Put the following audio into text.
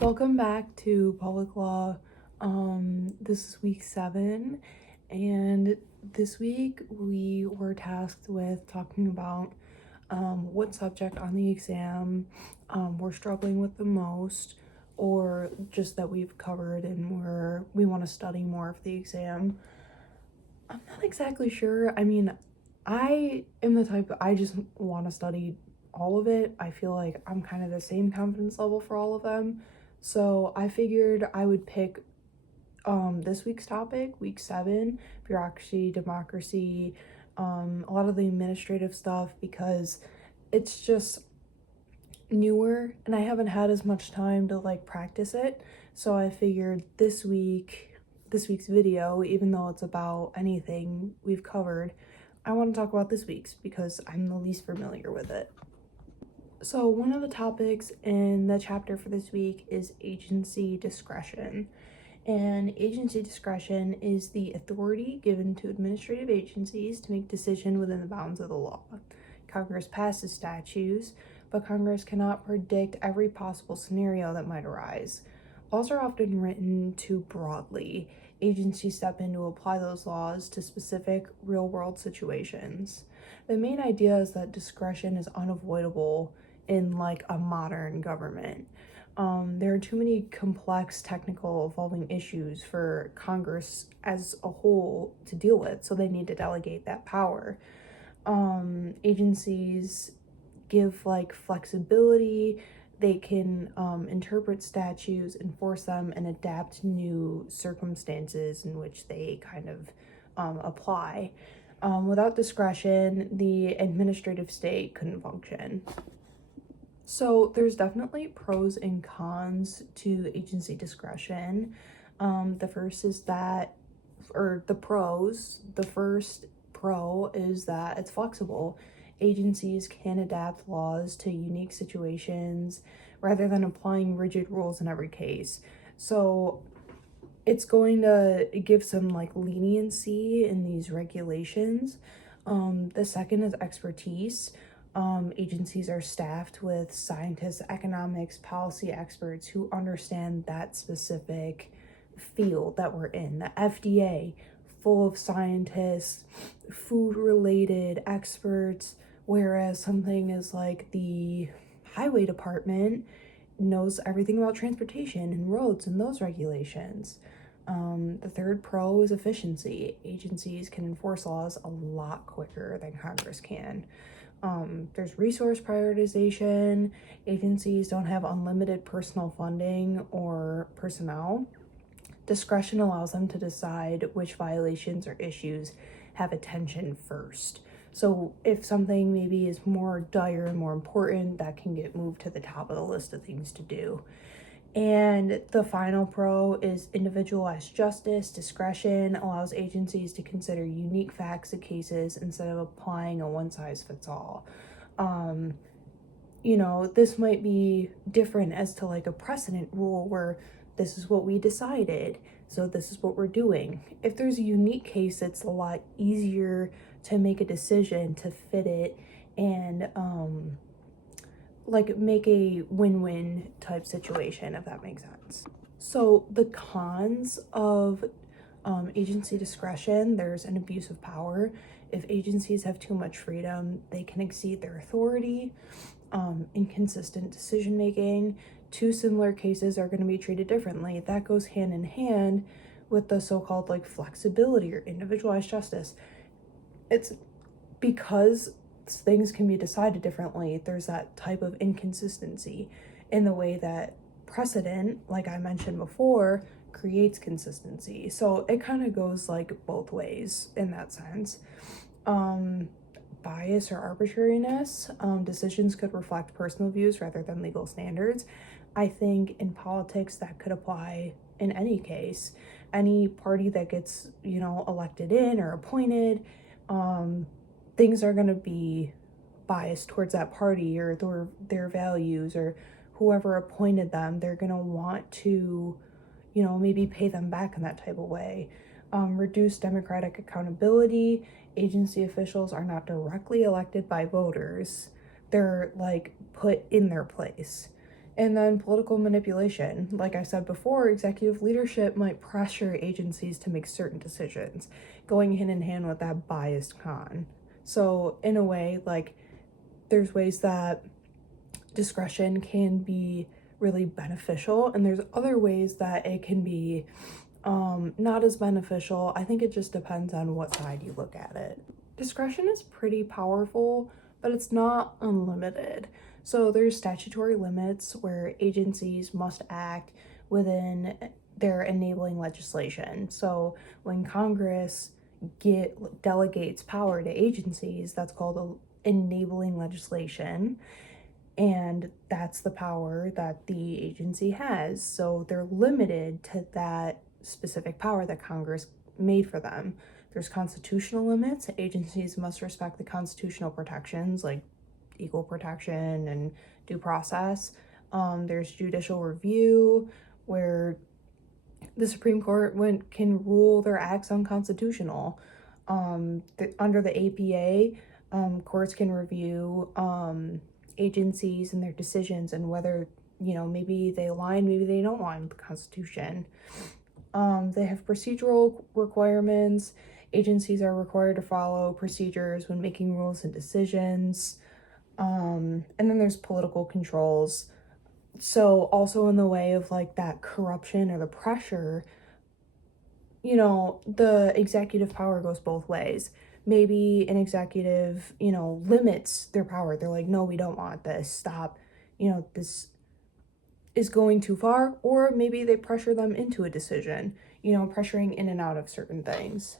Welcome back to Public Law. This is week 7, and this week we were tasked with talking about what subject on the exam we're struggling with the most, or just that we've covered and we want to study more for the exam. I'm not exactly sure. I mean, I am the type I just want to study all of it. I feel like I'm kind of the same confidence level for all of them. So I figured I would pick this week's topic, week 7, bureaucracy, democracy, a lot of the administrative stuff, because it's just newer and I haven't had as much time to like practice it. So I figured this week's video, even though it's about anything we've covered, I want to talk about this week's because I'm the least familiar with it. So one of the topics in the chapter for this week is agency discretion. And agency discretion is the authority given to administrative agencies to make decisions within the bounds of the law. Congress passes statutes, but Congress cannot predict every possible scenario that might arise. Laws are often written too broadly. Agencies step in to apply those laws to specific real-world situations. The main idea is that discretion is unavoidable in like a modern government. There are too many complex, technical, evolving issues for Congress as a whole to deal with, so they need to delegate that power. Agencies give like flexibility. They can interpret statutes, enforce them, and adapt to new circumstances in which they kind of apply. Without discretion, the administrative state couldn't function. So there's definitely pros and cons to agency discretion. The first is that, or the pros, the first pro is that it's flexible. Agencies can adapt laws to unique situations rather than applying rigid rules in every case. So it's going to give some like leniency in these regulations. The second is expertise. Agencies are staffed with scientists, economics, policy experts who understand that specific field that we're in. The FDA, full of scientists, food-related experts, whereas something is like the highway department knows everything about transportation and roads and those regulations. The third pro is efficiency. Agencies can enforce laws a lot quicker than Congress can. There's resource prioritization. Agencies don't have unlimited personal funding or personnel. Discretion allows them to decide which violations or issues have attention first. So if something maybe is more dire and more important, that can get moved to the top of the list of things to do. And the final pro is individualized justice. Discretion allows agencies to consider unique facts of cases instead of applying a one-size-fits-all. This might be different as to like a precedent rule where this is what we decided, so this is what we're doing. If there's a unique case, it's a lot easier to make a decision to fit it and like make a win-win type situation, if that makes sense. So the cons of agency discretion: there's an abuse of power. If agencies have too much freedom, they can exceed their authority. Inconsistent decision making. Two similar cases are going to be treated differently. That goes hand in hand with the so-called like flexibility or individualized justice. It's because things can be decided differently. There's that type of inconsistency in the way that precedent, like I mentioned before, creates consistency. So it kind of goes like both ways in that sense. Bias or arbitrariness. Decisions could reflect personal views rather than legal standards. I think in politics that could apply in any case. Any party that gets, elected in or appointed, things are going to be biased towards that party or their values, or whoever appointed them, they're going to want to, maybe pay them back in that type of way. Reduce democratic accountability. Agency officials are not directly elected by voters. They're like put in their place. And then political manipulation. Like I said before, executive leadership might pressure agencies to make certain decisions, going hand in hand with that biased con. So, in a way, like, there's ways that discretion can be really beneficial, and there's other ways that it can be not as beneficial. I think it just depends on what side you look at it. Discretion is pretty powerful, but it's not unlimited. So there's statutory limits where agencies must act within their enabling legislation. So when Congress delegates power to agencies, that's called enabling legislation, and that's the power that the agency has. So they're limited to that specific power that Congress made for them. There's constitutional limits. Agencies must respect the constitutional protections like equal protection and due process. There's judicial review, where the Supreme Court can rule their acts unconstitutional. Under the APA, courts can review agencies and their decisions and whether, maybe they align, maybe they don't align with the Constitution. They have procedural requirements. Agencies are required to follow procedures when making rules and decisions. And then there's political controls. So also in the way of like that corruption or the pressure, the executive power goes both ways. Maybe an executive, limits their power. They're like, no, we don't want this. Stop. This is going too far. Or maybe they pressure them into a decision, pressuring in and out of certain things.